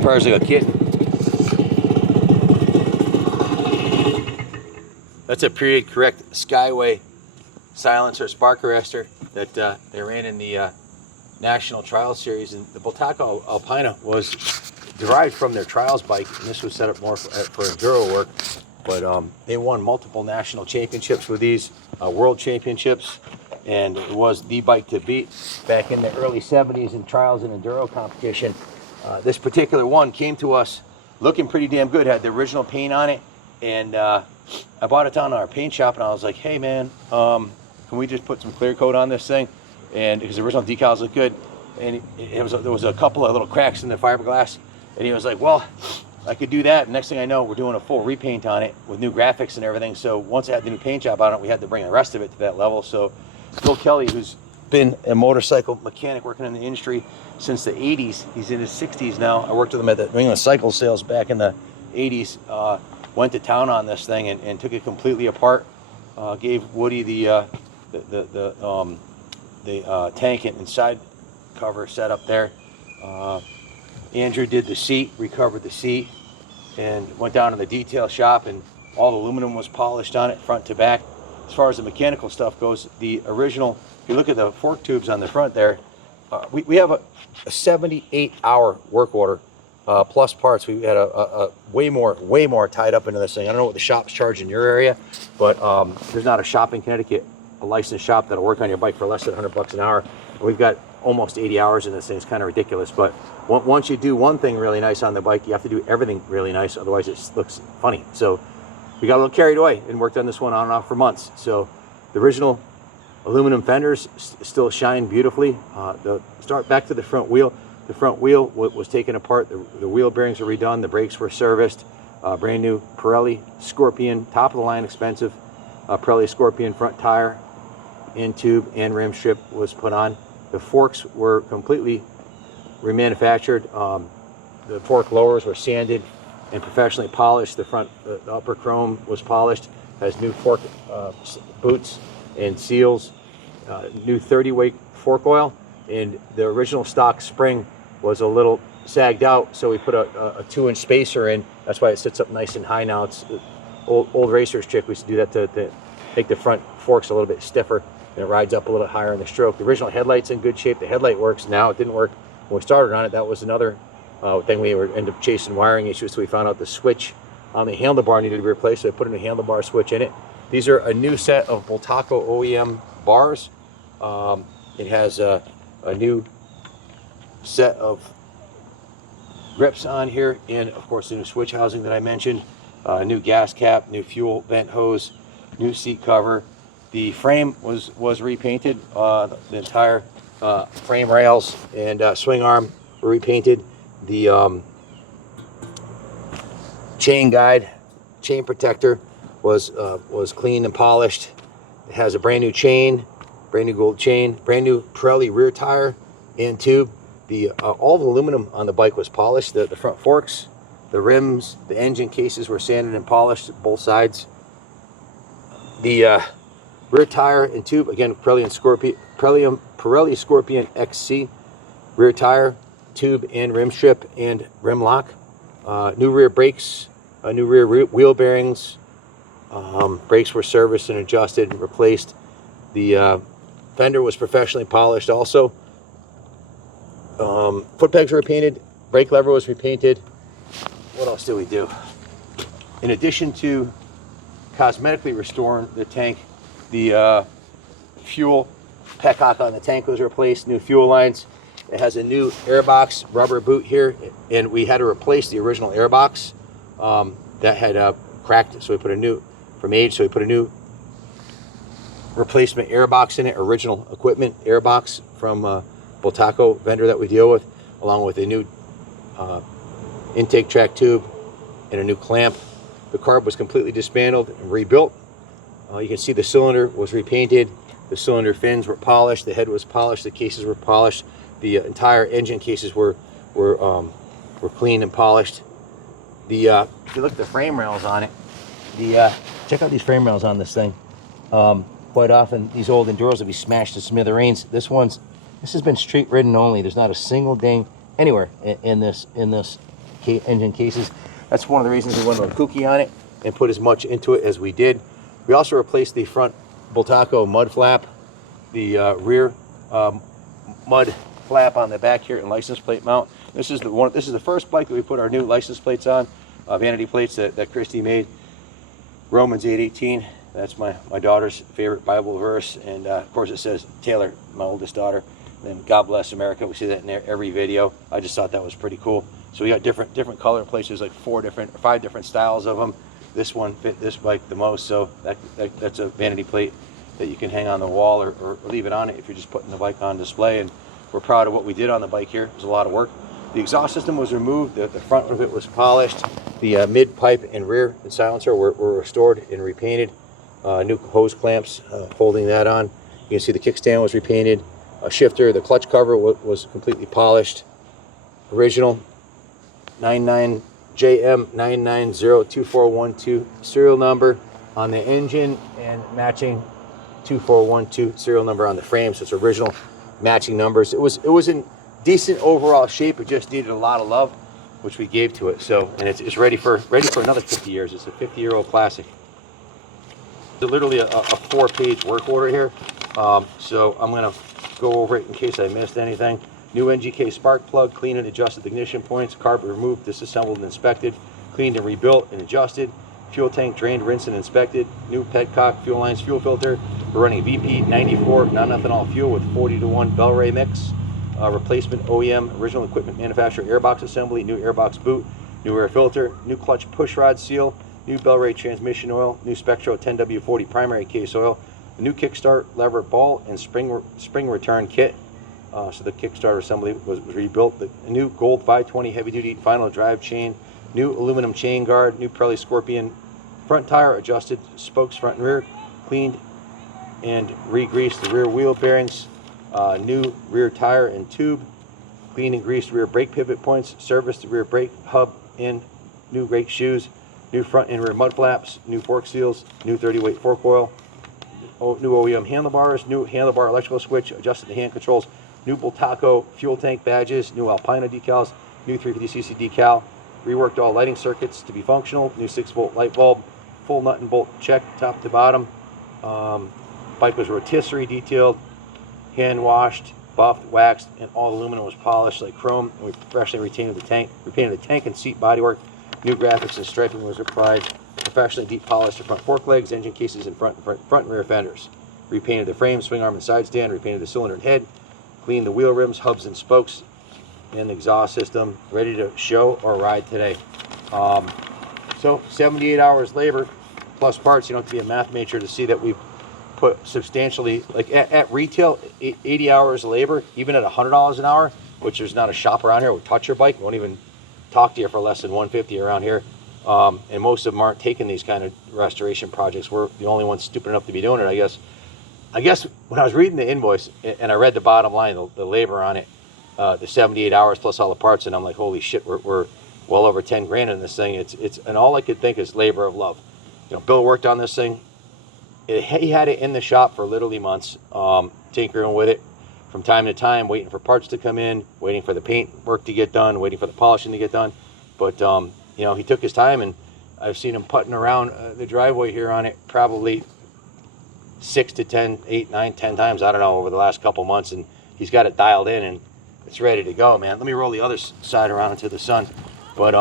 He purrs like a kitten. That's a period correct Skyway silencer spark arrestor that they ran in the National Trial Series, and the Bultaco Alpina was derived from their trials bike, and this was set up more for enduro work. But they won multiple national championships with these, world championships, and it was the bike to beat back in the early 70s in trials and enduro competition. This particular one came to us looking pretty damn good, had the original paint on it, and I bought it down to our paint shop, and I was like, hey man, can we just put some clear coat on this thing? And because the original decals look good, and there was a couple of little cracks in the fiberglass, and he was like, well, I could do that. Next thing I know, we're doing a full repaint on it with new graphics and everything. So once I had the new paint job on it, we had to bring the rest of it to that level. So Bill Kelly, who's been a motorcycle mechanic working in the industry since the 80s, he's in his 60s now. I worked with him at the New England Cycle Sales back in the 80s. Went to town on this thing and took it completely apart. Gave Woody the tank and side cover set up there. Andrew did the seat, recovered the seat, and went down to the detail shop, and all the aluminum was polished on it front to back. As far as the mechanical stuff goes, the original, if you look at the fork tubes on the front there, we have a 78-hour work order plus parts. We had a way more tied up into this thing. I don't know what the shops charge in your area, but there's not a shop in Connecticut, a licensed shop that'll work on your bike for less than $100 an hour. We've got almost 80 hours in this thing. It's kind of ridiculous, but once you do one thing really nice on the bike, you have to do everything really nice, otherwise it looks funny. So we got a little carried away and worked on this one on and off for months. So the original aluminum fenders still shine beautifully. Start back to the front wheel. The front wheel was taken apart. The wheel bearings were redone. The brakes were serviced. Brand new Pirelli Scorpion, top of the line, expensive Pirelli Scorpion front tire and tube and rim strip was put on. The forks were completely remanufactured. The fork lowers were sanded and professionally polished. The upper chrome was polished. Has new fork boots and seals. New 30-weight fork oil, and the original stock spring was a little sagged out, so we put a 2-inch spacer in. That's why it sits up nice and high now. It's old racers trick. We used to do that to make the front forks a little bit stiffer, and it rides up a little higher in the stroke. The original headlight's in good shape. The headlight works now. It didn't work when we started on it. That was another thing. We ended up chasing wiring issues, so we found out the switch on the handlebar needed to be replaced, so I put a new handlebar switch in it. These are a new set of Bultaco OEM bars. It has a new set of grips on here, and of course the new switch housing that I mentioned, new gas cap, new fuel vent hose, new seat cover. The frame was repainted. The entire frame rails and swing arm were repainted. The chain guide, chain protector was cleaned and polished. It has a brand new chain, brand new gold chain, brand new Pirelli rear tire and tube. All the aluminum on the bike was polished. The front forks, the rims, the engine cases were sanded and polished both sides. The rear tire and tube, again, Pirelli Scorpion XC rear tire, tube and rim strip and rim lock. New rear brakes, new rear wheel bearings. Brakes were serviced and adjusted and replaced. The fender was professionally polished also. Foot pegs were repainted. Brake lever was repainted. What else did we do? In addition to cosmetically restoring the tank, the fuel petcock on the tank was replaced. New fuel lines. It has a new airbox rubber boot here, and we had to replace the original airbox that had cracked. So we put a new, from age, so we put a new replacement airbox in it, original equipment airbox from Bultaco vendor that we deal with, along with a new intake track tube and a new clamp. The carb was completely dismantled and rebuilt. You can see the cylinder was repainted. The cylinder fins were polished. The head was polished. The cases were polished. The entire engine cases were cleaned and polished. If you look at the frame rails on it, check out these frame rails on this thing. Quite often these old Enduros will be smashed to smithereens. This has been street ridden only. There's not a single ding anywhere in this engine cases. That's one of the reasons we went with a kooky on it and put as much into it as we did. We also replaced the front Bultaco mud flap, the rear mud flap on the back here, and license plate mount. This is the first bike that we put our new license plates on, vanity plates that Christy made. Romans 8:18. That's my daughter's favorite Bible verse, and of course it says Taylor, my oldest daughter. And God bless America. We see that in every video. I just thought that was pretty cool. So we got different color plates. There's like 5 different styles of them. This one fit this bike the most, so that's a vanity plate that you can hang on the wall or leave it on it if you're just putting the bike on display. And we're proud of what we did on the bike here. It was a lot of work. The exhaust system was removed. The front of it was polished. The mid pipe and rear and silencer were restored and repainted. New hose clamps holding that on. You can see the kickstand was repainted. A shifter, the clutch cover was completely polished. Original 99 JM9902412 serial number on the engine, and matching 2412 serial number on the frame. So it's original matching numbers. It was in decent overall shape. It just needed a lot of love, which we gave to it. So, and it's ready for another 50 years. It's a 50-year-old classic. It's literally a 4-page work order here. So I'm gonna go over it in case I missed anything. New NGK spark plug, cleaned and adjusted ignition points, carb removed, disassembled and inspected, cleaned and rebuilt and adjusted, fuel tank drained, rinsed and inspected, new petcock, fuel lines, fuel filter. We're running VP 94 non-ethanol fuel with 40:1 Bel-Ray mix, replacement OEM original equipment manufacturer airbox assembly, new airbox boot, new air filter, new clutch push rod seal, new Bel-Ray transmission oil, new Spectro 10W40 primary case oil, a new kickstart lever ball and spring return kit. So the kickstart assembly was rebuilt. The new gold 520 heavy duty final drive chain, new aluminum chain guard, new Pirelli Scorpion front tire, adjusted spokes front and rear, cleaned and re-greased the rear wheel bearings, new rear tire and tube, cleaned and greased rear brake pivot points, serviced the rear brake hub and new brake shoes, new front and rear mud flaps, new fork seals, new 30-weight fork oil, new OEM handlebars, new handlebar electrical switch, adjusted the hand controls, new Bultaco fuel tank badges, new Alpina decals, new 350cc decal, reworked all lighting circuits to be functional, new 6-volt light bulb, full nut and bolt check top to bottom. Bike was rotisserie detailed, hand washed, buffed, waxed, and all aluminum was polished like chrome. And we freshly repainted the tank and seat bodywork. New graphics and striping was applied. Professionally deep polished the front fork legs, engine cases, and front and rear fenders. Repainted the frame, swing arm, and side stand. Repainted the cylinder and head. Cleaned the wheel rims, hubs, and spokes, and the exhaust system. Ready to show or ride today. So 78 hours labor plus parts. You don't have to be a math major to see that we've put substantially, like at retail, 80 hours of labor, even at $100 an hour, which there's not a shop around here would touch your bike. Won't even talk to you for less than $150 around here. And most of them aren't taking these kind of restoration projects. We're the only ones stupid enough to be doing it, I guess. I guess when I was reading the invoice and I read the bottom line, the labor on it, the 78 hours plus all the parts, and I'm like, holy shit, we're well over 10 grand in this thing. And all I could think is labor of love. You know, Bill worked on this thing. He had it in the shop for literally months, tinkering with it from time to time, waiting for parts to come in, waiting for the paint work to get done, waiting for the polishing to get done. But you know, he took his time, and I've seen him putting around the driveway here on it probably 6 to 10, 8, 9, 10 times, I don't know, over the last couple months, and he's got it dialed in and it's ready to go, man. Let me roll the other side around into the sun. But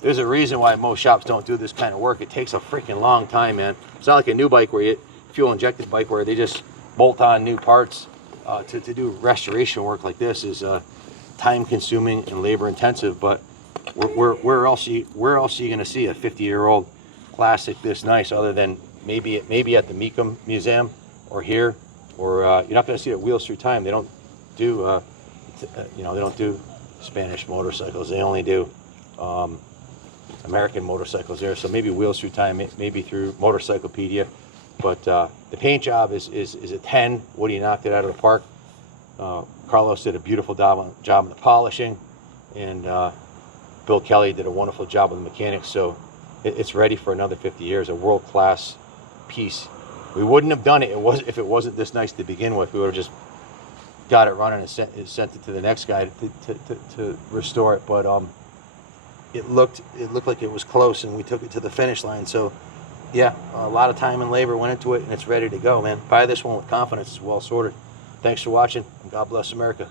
there's a reason why most shops don't do this kind of work. It takes a freaking long time, man. It's not like a new bike where fuel injected bike where they just bolt on new parts. To do restoration work like this is time consuming and labor intensive, but where else are you going to see a 50-year-old classic this nice other than maybe at the Mecum Museum or here, or you're not going to see it at Wheels Through Time. They don't do they don't do Spanish motorcycles. They only do American motorcycles there. So maybe Wheels Through Time, maybe through Motorcyclopedia. But the paint job is a 10. Woody knocked it out of the park. Carlos did a beautiful job on the polishing, and Bill Kelly did a wonderful job with the mechanics. So it's ready for another 50 years, a world-class piece. We wouldn't have done it if it wasn't this nice to begin with. We would have just got it running and sent it to the next guy to restore it. But it looked like it was close, and we took it to the finish line. So yeah, a lot of time and labor went into it, and it's ready to go, man. Buy this one with confidence. It's well sorted. Thanks for watching, and God bless America.